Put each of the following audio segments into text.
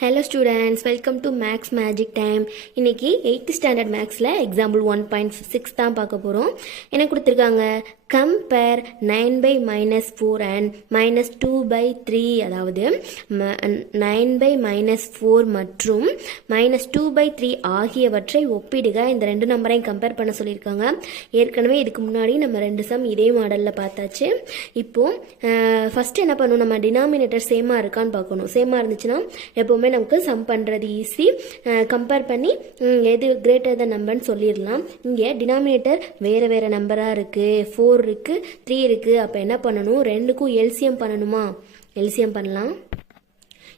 Hello students, welcome to Max Magic Time. இன்னைக்கு 8th standard Maxல example 1.6 தான் பார்க்க போறோம். என்ன கொடுத்திருக்காங்க? Compare 9 by minus 4 and minus 2 by 3, அதாவது 9 by minus 4 மற்றும் minus 2 by 3 ஆகியவற்றை ஒப்பிடுக. இந்த ரெண்டு நம்பரையும் கம்பேர் பண்ண சொல்லியிருக்காங்க. ஏற்கனவே இதுக்கு முன்னாடி நம்ம ரெண்டு சம் இதே மாடலில் பார்த்தாச்சு. இப்போ ஃபர்ஸ்ட் என்ன பண்ணணும், நம்ம டினாமினேட்டர் சேமாக இருக்கான்னு பார்க்கணும். சேமாக இருந்துச்சுன்னா எப்போவுமே நமக்கு சம் பண்ணுறது ஈஸி. கம்பேர் பண்ணி எது கிரேட்டர் த நம்பர்னு சொல்லிடலாம். இங்கே டினாமினேட்டர் வேறு வேறு நம்பராக இருக்குது. 4 இருக்கு, 3 இருக்கு. அப்போ என்ன பண்ணணும், ரெண்டுக்கும் எல்சிஎம் பண்ணணுமா? எல்சிஎம் பண்ணலாம்.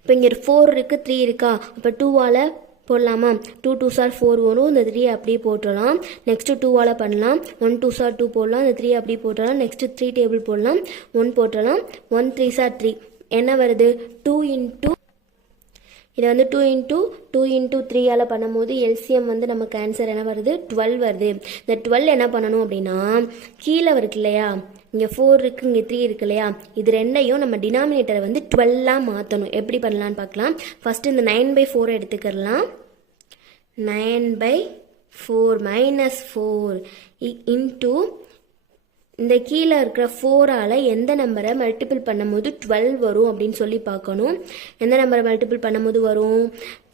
இப்போ இங்கே 4 இருக்கு, 3 இருக்கா? அப்போ 2ஆல் போடலாமா? 2 2s are 4 வரும். இந்த 3 அப்படியே போட்டுடலாம். நெக்ஸ்ட் 2ஆல் பண்ணலாம். 1 2s are 2 போடலாம். இந்த 3 அப்படியே போட்டுடலாம். நெக்ஸ்ட் 3 டேபிள் போடலாம். 1 போட்டுடலாம். 1 3s are 3. என்ன வருது? 2 into இதை வந்து 2 into 3ஆல் பண்ணும்போது எல்சிஎம் வந்து நமக்கு ஆன்சர் என்ன வருது? 12 வருது. இந்த 12 என்ன பண்ணணும் அப்படின்னா, கீழே இருக்கு இல்லையா, இங்கே 4 இருக்கு, இங்கே 3 இருக்கு இல்லையா, இது ரெண்டையும் நம்ம டினாமினேட்டரை வந்து 12ஆக மாற்றணும். எப்படி பண்ணலான்னு பார்க்கலாம். ஃபர்ஸ்ட் இந்த 9 by 4 எடுத்துக்கலாம். 9 by 4 minus 4 into இந்த கீழே இருக்கிற 4ஆல் எந்த நம்பரை மல்டிபிள் பண்ணும்போது 12 வரும் அப்படின்னு சொல்லி பார்க்கணும். எந்த நம்பரை மல்டிபிள் பண்ணும்போது வரும்?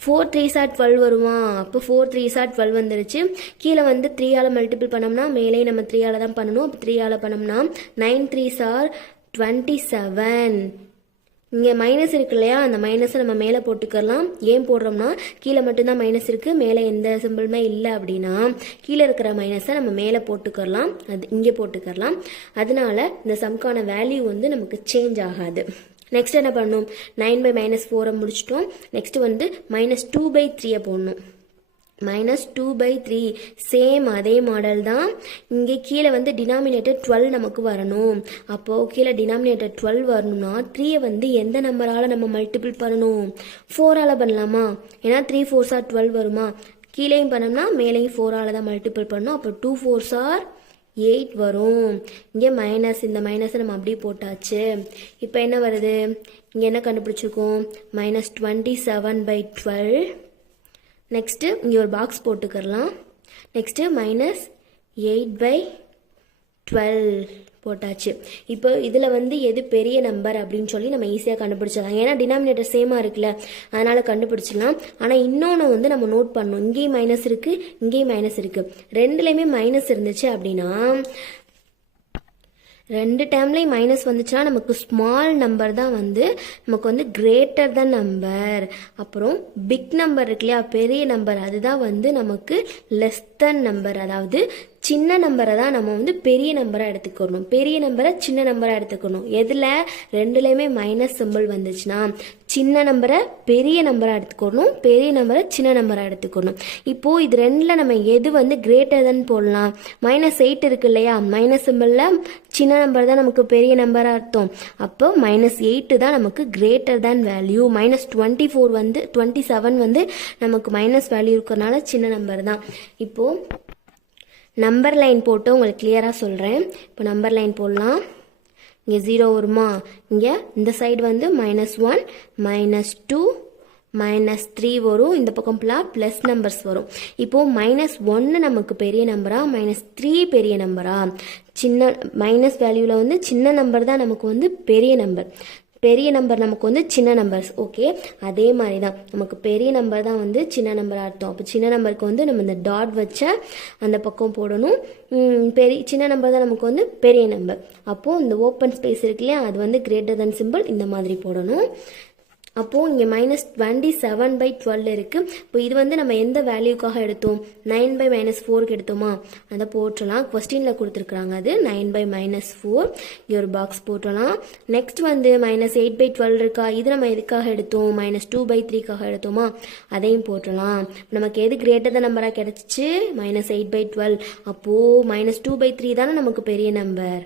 4 3s are 12 வருமா? அப்போ 4 3s are 12 வந்துருச்சு. கீழே வந்து 3ஆல் மல்டிபிள் பண்ணோம்னா மேலே நம்ம 3ஆல் தான் பண்ணணும். அப்போ 3ஆல் பண்ணோம்னா 9 3s are 27. இங்கே மைனஸ் இருக்கு இல்லையா, அந்த மைனஸை நம்ம மேலே போட்டுக்கலாம். ஏன் போடுறோம்னா, கீழே மட்டும்தான் மைனஸ் இருக்குது, மேலே எந்த சிம்பிளுமே இல்லை அப்படின்னா கீழே இருக்கிற மைனஸை நம்ம மேலே போட்டுக்கலாம். அது இங்கே போட்டுக்கலாம். அதனால இந்த சம்கான வேல்யூ வந்து நமக்கு சேஞ்ச் ஆகாது. நெக்ஸ்ட் என்ன பண்ணணும், 9 by minus 4 முடிச்சிட்டோம். நெக்ஸ்ட் வந்து -2 by 3 போடணும். -2 by 3 சேம் அதே மாடல் தான். இங்கே கீழே வந்து டினாமினேட்டர் 12 நமக்கு வரணும். அப்போது கீழே டினாமினேட்டர் 12 வரணும்னா 3 வந்து எந்த நம்பரால் நம்ம மல்டிபிள் பண்ணணும்? 4ஆல் பண்ணலாமா? ஏன்னா 3 4s are 12 வருமா? கீழேயும் பண்ணோம்னா மேலேயும் 4ஆல் தான் மல்டிபிள் பண்ணணும். அப்போ 2 4s are 8 வரும். இங்கே மைனஸ், இந்த மைனஸை நம்ம அப்படியே போட்டாச்சு. இப்போ என்ன வருது, இங்கே என்ன கண்டுபிடிச்சிருக்கோம்? -27 by 12. நெக்ஸ்ட்டு இங்கே ஒரு பாக்ஸ் போட்டுக்கலாம். நெக்ஸ்ட்டு -8 by 12 போட்டாச்சு. இப்போ இதில் வந்து எது பெரிய நம்பர் அப்படின்னு சொல்லி நம்ம ஈஸியாக கண்டுபிடிச்சிடலாம். ஏன்னா டினாமினேட்டர் சேமாக இருக்குல்ல, அதனால் கண்டுபிடிச்சிடலாம். ஆனால் இன்னொன்று வந்து நம்ம நோட் பண்ணணும், இங்கேயும் மைனஸ் இருக்குது, இங்கேயும் மைனஸ் இருக்குது. ரெண்டுலேயுமே மைனஸ் இருந்துச்சு அப்படின்னா, ரெண்டு டேர்ம்லேயும் மைனஸ் வந்துச்சுன்னா நமக்கு ஸ்மால் நம்பர் தான் வந்து நமக்கு வந்து கிரேட்டர் த நம்பர். அப்புறம் பிக் நம்பர் இருக்கு இல்லையா, பெரிய நம்பர், அதுதான் வந்து நமக்கு லெஸ் தென் நம்பர். அதாவது சின்ன நம்பரை தான் நம்ம வந்து பெரிய நம்பராக எடுத்துக்கணும், பெரிய நம்பரை சின்ன நம்பராக எடுத்துக்கணும். எதில்? ரெண்டுலேயுமே மைனஸ் சிம்பிள் வந்துச்சுன்னா சின்ன நம்பரை பெரிய நம்பராக எடுத்துக்கணும், பெரிய நம்பரை சின்ன நம்பராக எடுத்துக்கணும். இப்போது இது ரெண்டில் நம்ம எது வந்து கிரேட்டர் தன் போடலாம்? -8 இருக்கு இல்லையா, மைனஸ் சிம்பிளில் சின்ன நம்பர் தான் நமக்கு பெரிய நம்பராக அர்த்தம். அப்போ -8 தான் நமக்கு கிரேட்டர் தேன் வேல்யூ. -24 வந்து 27 வந்து நமக்கு மைனஸ் வேல்யூ இருக்கிறதுனால சின்ன நம்பர் தான். இப்போது நம்பர் லைன் போட்டு உங்களுக்கு கிளியராக சொல்கிறேன். இப்போ நம்பர் லைன் போடலாம். இங்கே 0 வருமா? இங்கே இந்த சைடு வந்து -1 -2 -3 வரும். இந்த பக்கம் ப்ளஸ் நம்பர்ஸ் வரும். இப்போது -1 நமக்கு பெரிய நம்பரா, -3 பெரிய நம்பரா? சின்ன மைனஸ் வேல்யூவில் வந்து சின்ன நம்பர் தான் நமக்கு வந்து பெரிய நம்பர், பெரிய நம்பர் நமக்கு வந்து சின்ன நம்பர்ஸ். ஓகே, அதே மாதிரி தான் நமக்கு பெரிய நம்பர் தான் வந்து சின்ன நம்பராக அர்த்தம். அப்போ சின்ன நம்பருக்கு வந்து நம்ம இந்த டாட் வச்ச அந்த பக்கம் போடணும். சின்ன நம்பர் தான் நமக்கு வந்து பெரிய நம்பர். அப்போது இந்த ஓப்பன் ஸ்பேஸ் இருக்கு இல்லையா, அது வந்து கிரேட்டர் தென் சிம்பிள் இந்த மாதிரி போடணும். அப்போது இங்கே -27 by 12 இருக்குது. இப்போ இது வந்து நம்ம எந்த வேல்யூக்காக எடுத்தோம்? 9 by -4க்கு எடுத்தோமா? அதை போட்டலாம். கொஸ்டினில் கொடுத்துருக்குறாங்க அது 9 by -4. இங்கே ஒரு பாக்ஸ் போட்டலாம். நெக்ஸ்ட் வந்து -8 by 12 இருக்கா, இது நம்ம எதுக்காக எடுத்தோம்? -2 by 3க்காக எடுத்தோமா? அதையும் போட்டலாம். நமக்கு எது கிரேட்டர் த நம்பராக கிடச்சிச்சு? -8 by 12. அப்போது -2 by 3 தானே நமக்கு பெரிய நம்பர்.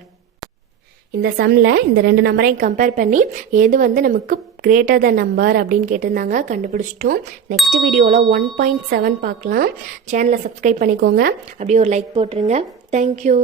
இந்த சம்மில் இந்த ரெண்டு நம்பரையும் கம்பேர் பண்ணி எது வந்து நமக்கு கிரேட்டர் த நம்பர் அப்படின்னு கேட்டிருந்தாங்க, கண்டுபிடிச்சிட்டோம். நெக்ஸ்ட் வீடியோவில் 1.7 பார்க்கலாம். சேனலை சப்ஸ்கிரைப் பண்ணிக்கோங்க, அப்படியே ஒரு லைக் போட்டுருங்க. தேங்க்யூ.